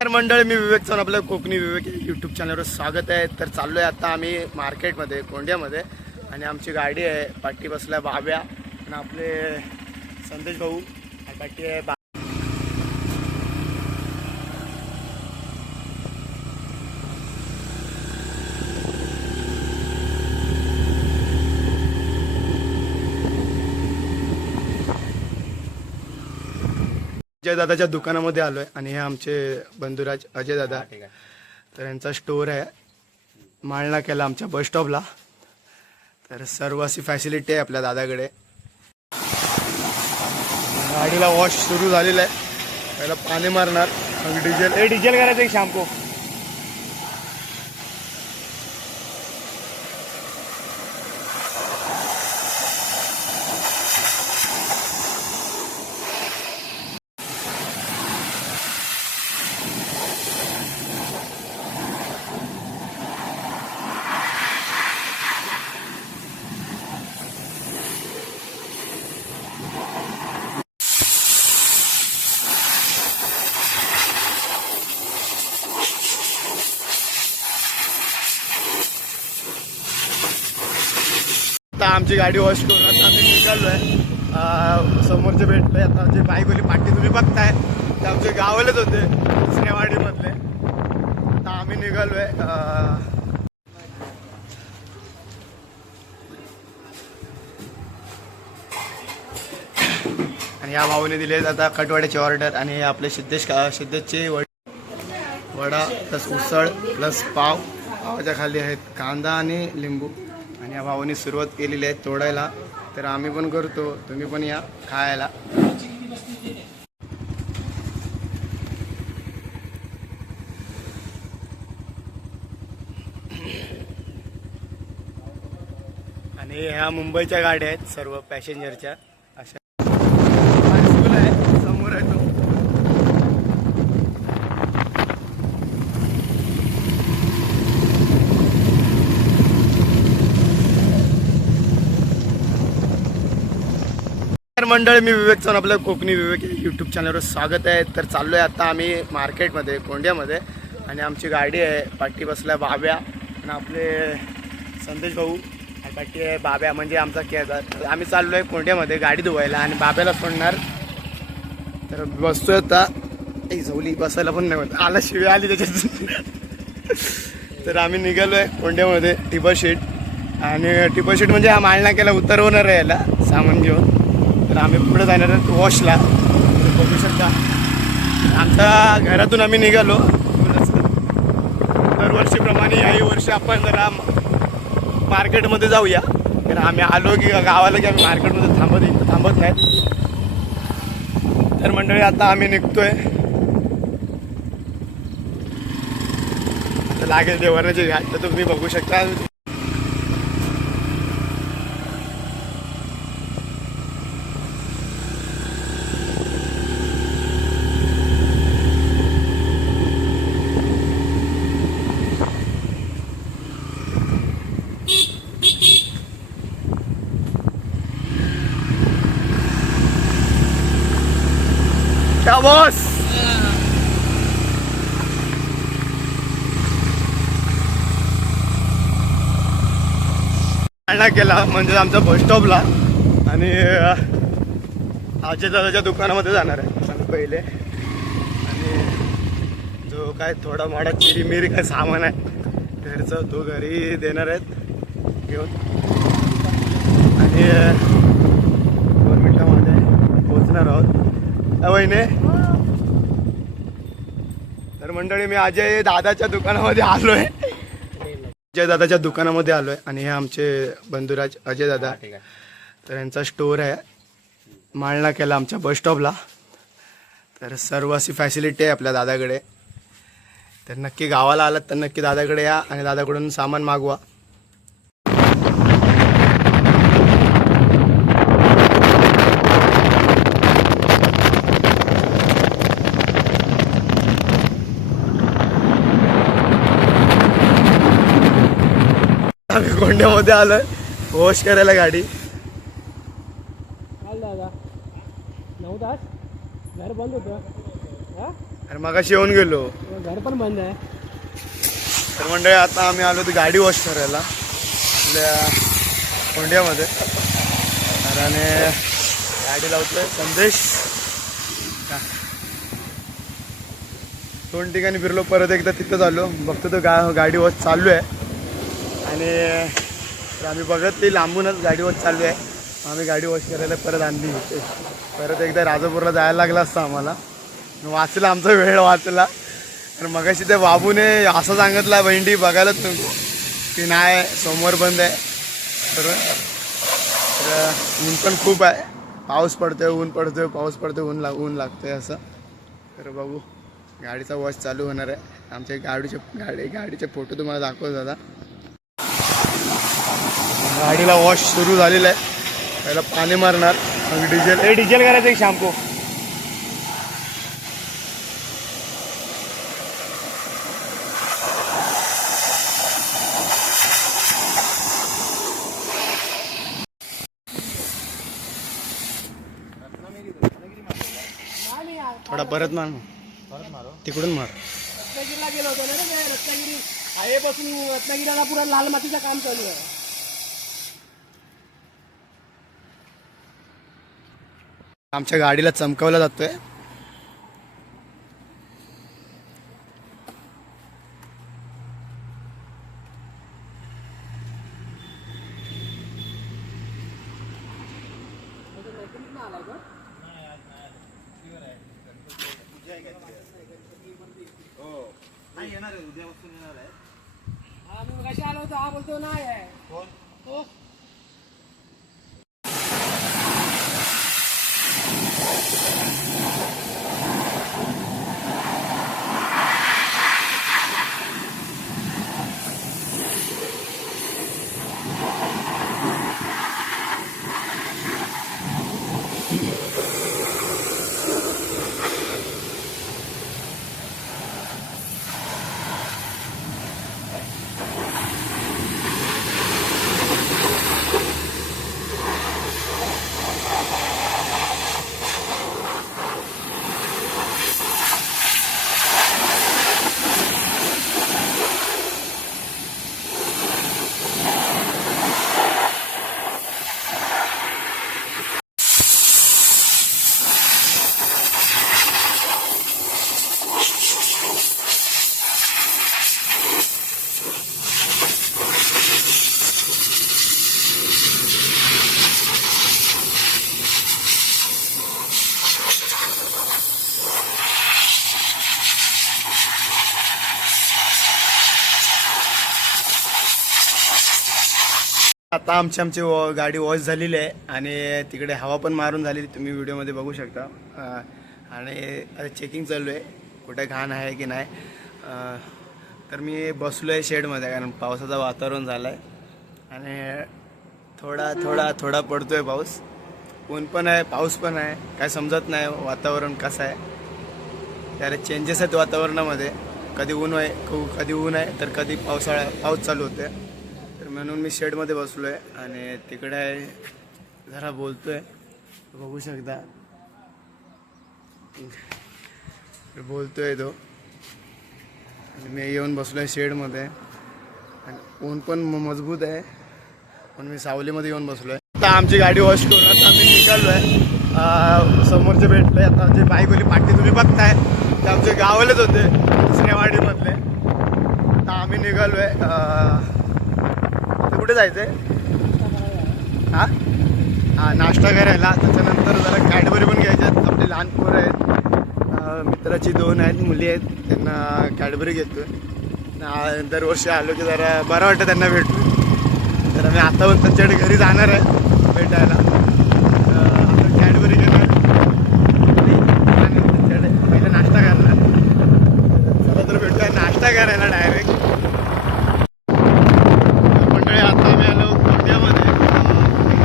तर मंडळ, मी विवेक चव्हाण, आपल्या कोकणी विवेक यूट्यूब चॅनलवर स्वागत आहे. तर चाललोय आता आम्ही मार्केटमध्ये, कोंड्यामध्ये, आणि आमची गाडी आहे. पाठी बसल्या बाब्या आणि आपले संदेश भाऊ. पाठी आहे अजय दादाच्या दुकानामध्ये आलोय आणि हे आमचे बंधुराज अजय दादा. तर यांचा स्टोर आहे माळना केला आमच्या बस स्टॉपला. तर सर्व अशी फॅसिलिटी आहे आपल्या दादाकडे. गाडीला वॉश सुरू झालेला आहे. पहिला पाणी मारणार, मग डिझेल करायचं एक शॅम्पू. आता आमची गाडी वॉश करून आता आम्ही निघालोय. समोरचे भेटले. आता जे बाईकवाली पाठी तुम्ही बघताय ते आमचे गावालेच होते, दुसऱ्यावाडीमधले. आता आम्ही निघालोय. आणि या भाऊने दिले आता कटवाड्याची ऑर्डर. आणि हे आपले सिद्धेशचे वडा प्लस उसळ प्लस पाव. पावाच्या खाली आहेत कांदा आणि लिंबू. आणि या भावाने सुरुवात केलेली आहे तोडायला. तर आम्ही पण करतो, तुम्ही पण या खायला. आणि ह्या मुंबईच्या गाड्या आहेत सर्व पॅसेंजरच्या. अशा स्कूल आहे, समोर आहे तो. मंडळ, मी विवेक चव्हाण, आपल्या कोकणी विवेक यूट्यूब चॅनलवर स्वागत आहे. तर चाललोय आता आम्ही मार्केटमध्ये, कोंड्यामध्ये, आणि आमची गाडी आहे. पाठी बसल्या बाब्या आणि आपले संदेश भाऊ. पाठी आहे बाब्या म्हणजे आमचा केदार. आम्ही चाललोय कोंड्यामध्ये गाडी धुवायला आणि बाब्याला सोडणार. तर बसतोय आता. झोली बसायला पण नाही होत, आला शिवी आली त्याच्यात. तर आम्ही निघालोय कोंड्यामध्ये टिपर शीट. आणि टिपर शीट म्हणजे हा माळना केला उतरवणार आहे याला सामान घेऊन. तर आम्ही पुढे जाणार आहोत वॉशला. बघू शकता आमच्या घरातून आम्ही निघालो. दरवर्षीप्रमाणे याही वर्षी आपण जरा मार्केटमध्ये जाऊया. तर आम्ही आलो की गावाला की आम्ही मार्केटमध्ये थांबत नाहीत. तर मंडळी आता आम्ही निघतोय. लागेल देवाची घाट तर तुम्ही बघू शकता. बॉस केला म्हणजे आमच्या बस स्टॉपला. आणि अजय दादाच्या दुकानामध्ये जाणार आहे पहिले. आणि जो काय थोडा मोठा चिरीमिरी काय सामान आहे घरचं तो घरी देणार आहेत घेऊन. आणि 2 मिनिटामध्ये पोचणार आहोत वहिने. तर मंडळी, मी अजय दादाच्या दुकानामध्ये आलोय. अजय दादाच्या दुकानामध्ये आलोय आणि हे आमचे बंधुराज अजय दादा. तर यांचा स्टोर आहे माळना केला आमच्या बस स्टॉपला. तर सर्व अशी फॅसिलिटी आहे आपल्या दादाकडे. तर नक्की गावाला आलात तर नक्की दादाकडे या आणि दादाकडून सामान मागवा. आम्ही कोंड्यामध्ये आलोय वॉश करायला गाडी. दादा 9 तास घर बंद होतं. अरे मगाशी येऊन गेलो. घर पण बंद आहे. तर मंडळी आता आम्ही आलो होतो गाडी वॉश करायला आपल्या कोंड्यामध्ये. आणि गाडी लावतोय संदेश. दोन ठिकाणी फिरलो, परत एकदा तिथंच आलो. बघतो तो गाडी वॉश चालू आहे. आणि आम्ही बघतली लांबूनच गाडी वॉश चालू आहे. आम्ही गाडी वॉश करायला परत आणली. परत एकदा राजापूरला जायला लागला असतं आम्हाला. वाचला, आमचा वेळ वाचला. तर मगाशी त्या बाबूने असं सांगितलं भेंडी बघायलाच नको की नाही सोमवार बंद आहे. तर ऊन पण खूप आहे. पाऊस पडतोय, ऊन पडतोय, पाऊस पडतोय, ऊन लागतोय असं. तर बघू गाडीचा वॉश चालू होणार आहे. आमच्या गाडीचे फोटो तुम्हाला दाखवत दादा. गाडीला वॉश सुरू झालेला आहे. पहिला पाणी मारणार, मग डिझेल करायचं एक शॅम्पू. थोडा परत मार, तिकडून मार. रत्नागिरीला गेलो होतो ना रे. रत्नागिरी हायवेपासून रत्नागिरीला पुरा लाल मातीचं काम चालू आहे. आमच्या गाडीला चमकावला जातोय. हा मी कशी आलो होतो. हा बोलतो नाही आहे. हो आता आमची गाडी वॉश झालेली आहे आणि तिकडे हवा पण मारून झालेली, तुम्ही व्हिडिओमध्ये बघू शकता. आणि आता चेकिंग चालू आहे कुठे घाण आहे की नाही. तर मी बसलो आहे शेडमध्ये, कारण पावसाचं वातावरण झालं आहे आणि थोडा पडतो आहे पाऊस. ऊन पण आहे, पाऊस पण आहे, काय समजत नाही वातावरण कसं आहे. त्याला चेंजेस आहेत वातावरणामध्ये. कधी ऊन आहे तर कधी पाऊस चालू होते. म्हणून मी शेडमध्ये बसलो आहे आणि तिकडे जरा बोलतो आहे, बघू शकता बोलतो आहे तो. आणि मी येऊन बसलो आहे शेडमध्ये आणि ऊन पण मजबूत आहे, पण मी सावलीमध्ये येऊन बसलो आहे. आता आमची गाडी वॉश करून आता आम्ही निघालो आहे. समोरचे भेटले. आता जे बाईकवाली पाठी तुम्ही बघताय ते आमचे गावालेच होते, दुसऱ्या वाडीमधले. आता आम्ही निघालो आहे. कुठे जायचंय? हां नाश्ता करायला. त्याच्यानंतर जरा कॅडबरी पण घ्यायच्यात. आपले लहान पोरं आहेत, मित्राची 2 आहेत मुली आहेत, त्यांना कॅडबरी घेतो. दरवर्षी आलो की जरा बरं वाटतं त्यांना भेटून. तर आम्ही आता पण त्यांच्याकडे घरी जाणार आहे भेटायला. आता कॅडबरी घेणार आणि त्यांच्याकडे पहिला नाश्ता करणार. चला तर भेटूया नाश्ता करायला डायरेक्ट. आता आम्ही आलो कोंड्यामध्ये.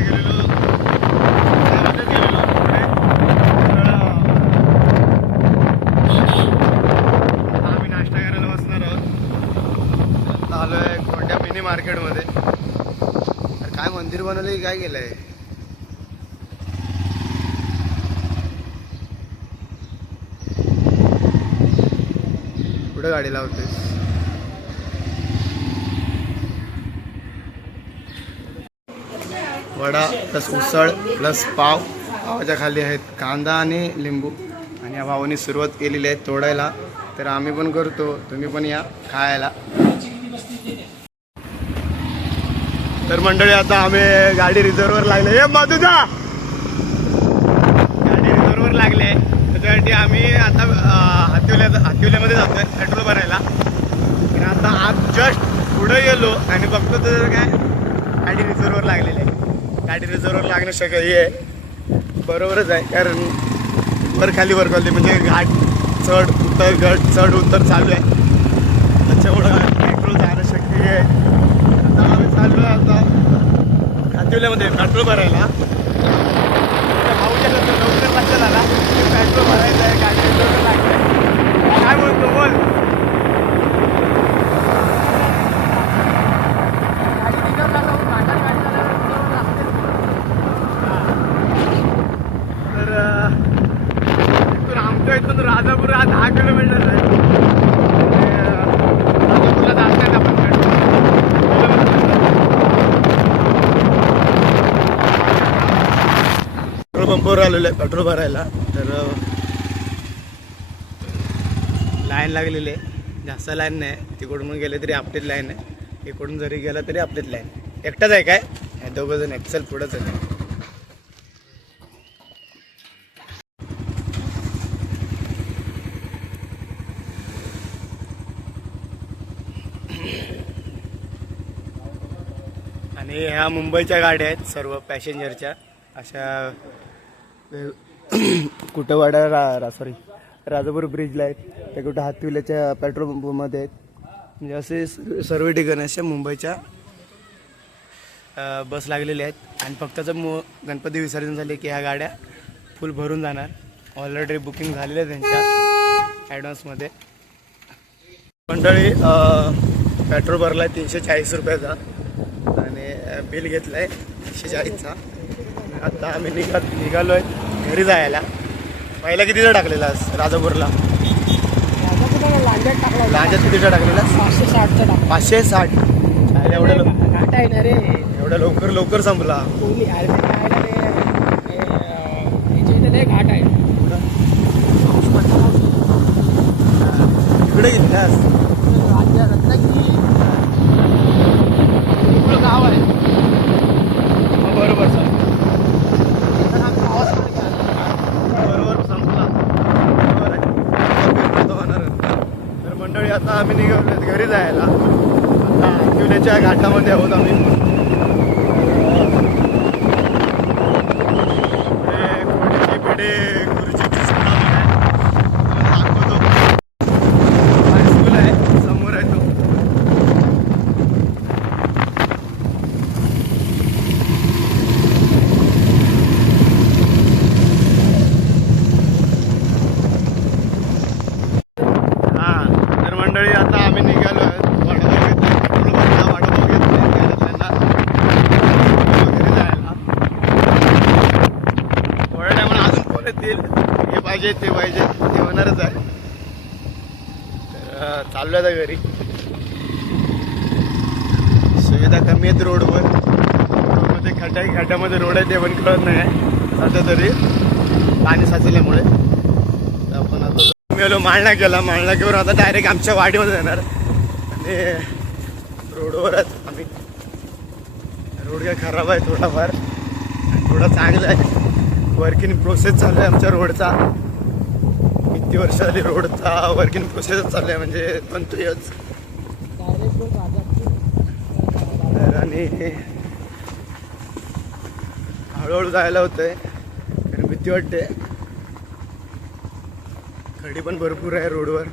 गेलेलो आम्ही नाश्ता करायला बसणार आहोत. आता आलो आहे कोंड्या मिनी मार्केटमध्ये. तर काय मंदिर बनवलं की काय केलं आहे? कुठं गाडी लावतेस? वडा प्लस उसळ प्लस पावाच्या खाली आहेत कांदा आणि लिंबू. आणि या भावाने सुरुवात केलेली आहे तोडायला. तर आम्ही पण करतो, तुम्ही पण या खायला. तर मंडळी आता आम्ही गाडी रिझर्ववर लागले. हे मधुदा गाडी रिझर्ववर लागले. त्याच्यासाठी आम्ही आता हातिवल्यामध्ये जातोय पेट्रोल भरायला. आणि आता आज जस्ट पुढे गेलो आणि बघतो तर काय गाडी रिझर्ववर लागलेली आहे. गाडी रिझर्ववर लागणं शक्य हे आहे, बरोबरच आहे. कारण वर खाली म्हणजे घाट चढ उतर चढ उतर चालू आहे. त्याच्यामुळं पेट्रोल जाणं शक्य आहे. आता आम्ही चाललो आहे आता हातिवल्यामध्ये पेट्रोल भरायला. भाऊ गेला तर लवकर लक्षात आला पेट्रोल भरायचं आहे, गाडी रिझर्ववर लागली आहे. काय बोलतो बोल? इथून राजापूर 10 किलोमीटर आहे. राजापूरला जायचं आहे आपण पेट्रोल पंपावर आलेलो आहे पेट्रोल भरायला. तर लाईन लागलेली आहे, जास्त लाईन नाही. तिकडून गेले तरी आपलीच लाईन आहे, इकडून जरी गेला तरी आपलीच लाईन. एकटाच आहे काय? दोघं जण एक्सेल पुढंच आहे. आणि ह्या मुंबईच्या गाड्या आहेत सर्व पॅसेंजरच्या. अशा कुठं वाडा सॉरी राजापूर ब्रिजला आहेत, ते कुठं हातिवल्याच्या पेट्रोल पंपमध्ये आहेत. म्हणजे असे सर्व ठिकाणी अशा मुंबईच्या बस लागलेल्या आहेत. आणि फक्त गणपती विसर्जन झाले की ह्या गाड्या फुल भरून जाणार. ऑलरेडी बुकिंग झालेलं आहे त्यांच्या ॲडव्हान्समध्ये. मंडळी पेट्रोल भरला आहे 340 रुपयाचा आणि बिल घेतलं आहे 140चा. आता आम्ही निघालो आहे घरी जायला. पहिला कितीचा टाकलेला राजापूरला? लांजात कितीचा टाकलेला? 560चा टाक. 560. घाट आहे ना रे, एवढा लवकर संपला. कोणी इथे घाट आहे. इकडे घेतल्यास रत्नागिरी गाव आहे. बरोबर बरोबर संपला. बरोबर आहे. तर मंडळी आता आम्ही निघालो घरी जायला. आता हातिवल्याच्या घाटामध्ये आहोत आम्ही. पेढे गुरुजीची दाखवतो. हायस्कूल आहे समोर आहे तो. मंडळी आता आम्ही निघालो वडापाव घेतला, वडापाव घेतला घरी जायला. थोड्या टायमाला अजून फोन येतील, हे पाहिजे ते पाहिजे, ते होणारच आहे. तर चाललो आता घरी. सुविधा कमी आहेत रोडवर. रोडमध्ये खड्ड्यामध्ये रोड आहे ते पण कळत नाही सध्या तरी पाणी साचल्यामुळे. आपण आता गेलो माळनाक्यावर. आता डायरेक्ट आमच्या वाडीमध्ये जाणार. आणि रोडवरच आम्ही. रोड काय खराब आहे थोडाफार, थोडा चांगला आहे. वर्क इन प्रोसेस चालू आहे आमच्या रोडचा. किती वर्ष झाली रोडचा वर्क इन प्रोसेसच चालू आहे, म्हणजे बनतोयच. आणि हळूहळू जायला होतंय कारण भीती वाटते. खडी पण भरपूर आहे रोडवर.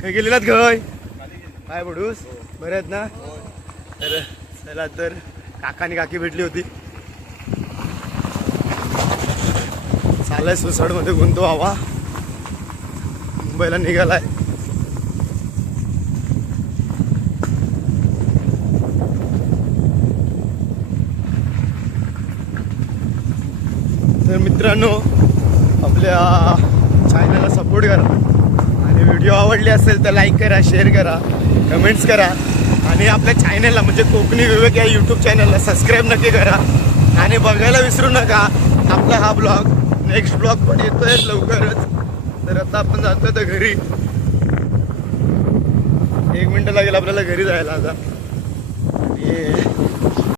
काय गेलेलात गय काय बडूस बरे आहेत ना? तर चला, तर काका आणि काकी भेटली होती. चालाय सुसाडमध्ये गुंतो हवा. मुंबईला निघालाय. तर मित्रांनो आपल्या चॅनलला सपोर्ट करा आणि व्हिडिओ आवडली असेल तर लाईक करा, शेअर करा, कमेंट्स करा आणि आपल्या चॅनलला म्हणजे कोकणी विवेक या यूट्यूब चॅनलला सबस्क्राईब नक्की करा आणि बघायला विसरू नका आपला हा ब्लॉग. नेक्स्ट ब्लॉग पण येतोय लवकरच. तर आता आपण जातोय तर घरी. 1 मिनिट लागेल आपल्याला घरी जायला आता.